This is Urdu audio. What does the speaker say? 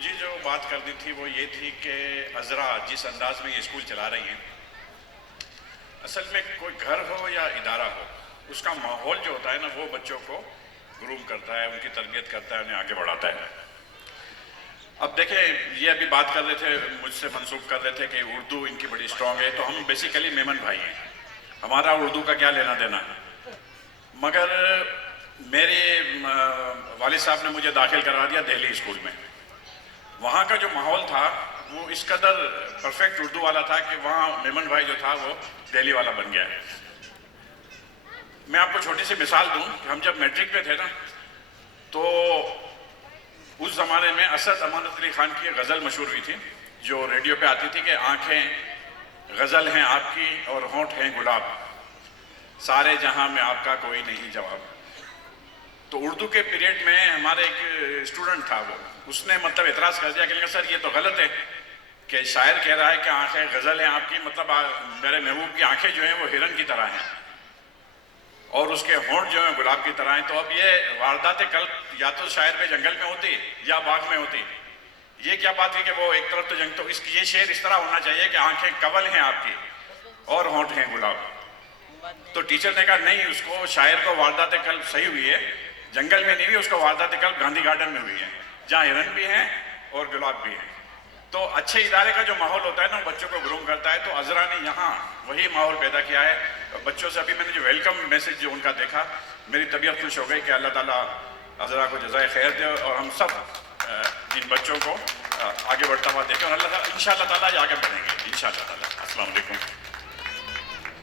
مجھے جو بات کرنی تھی وہ یہ تھی کہ عذرا جس انداز میں یہ اسکول چلا رہی ہیں، اصل میں کوئی گھر ہو یا ادارہ ہو، اس کا ماحول جو ہوتا ہے نا وہ بچوں کو گروم کرتا ہے، ان کی تربیت کرتا ہے، انہیں آگے بڑھاتا ہے۔ اب دیکھیں، یہ ابھی بات کر رہے تھے، مجھ سے منسوخ کر رہے تھے کہ اردو ان کی بڑی اسٹرانگ ہے، تو ہم بیسیکلی میمن بھائی ہیں، ہمارا اردو کا کیا لینا دینا ہے۔ مگر میرے والد صاحب نے مجھے داخل کروا دیا دہلی اسکول میں۔ وہاں کا جو ماحول تھا وہ اس قدر پرفیکٹ اردو والا تھا کہ وہاں میمن بھائی جو تھا وہ دہلی والا بن گیا ہے۔ میں آپ کو چھوٹی سی مثال دوں کہ ہم جب میٹرک پہ تھے نا، تو اس زمانے میں اسد امانت علی خان کی غزل مشہور ہوئی تھی، جو ریڈیو پہ آتی تھی کہ آنکھیں غزل ہیں آپ کی اور ہونٹ ہیں گلاب، سارے جہاں میں آپ کا کوئی نہیں جواب۔ تو اردو کے پیریڈ میں ہمارے ایک اسٹوڈنٹ تھا، وہ اس نے مطلب اعتراض کر دیا کہ سر یہ تو غلط ہے کہ شاعر کہہ رہا ہے کہ آنکھیں غزل ہیں آپ کی، مطلب میرے محبوب کی آنکھیں جو ہیں وہ ہرن کی طرح ہیں اور اس کے ہونٹ جو ہیں گلاب کی طرح ہیں۔ تو اب یہ واردات قلب یا تو شاعر میں جنگل میں ہوتی یا باغ میں ہوتی، یہ کیا بات ہے کہ وہ ایک طرف تو جنگ، تو اس کی یہ شعر اس طرح ہونا چاہیے کہ آنکھیں کنول ہیں آپ کی اور ہونٹ ہیں گلاب۔ تو ٹیچر نے کہا نہیں، اس کو شاعر کو واردات قلب صحیح ہوئی ہے، جنگل میں نہیں ہوئی، اس کو واردات قلب گاندھی گارڈن میں ہوئی ہے، جہاں ہرن بھی ہیں اور گلاب بھی ہیں۔ تو اچھے ادارے کا جو ماحول ہوتا ہے نا بچوں کو گروم کرتا ہے، تو عذرا نے یہاں وہی ماحول پیدا کیا ہے۔ بچوں سے ابھی میں نے جو ویلکم میسج جو ان کا دیکھا، میری طبیعت خوش ہو گئی کہ اللہ تعالیٰ عذرا کو جزائے خیر دے اور ہم سب ان بچوں کو آگے بڑھتا ہوا دیکھیں، اور اللہ تعالیٰ انشاءاللہ تعالیٰ یہ آگے بڑھیں گے انشاءاللہ تعالیٰ۔ السلام علیکم۔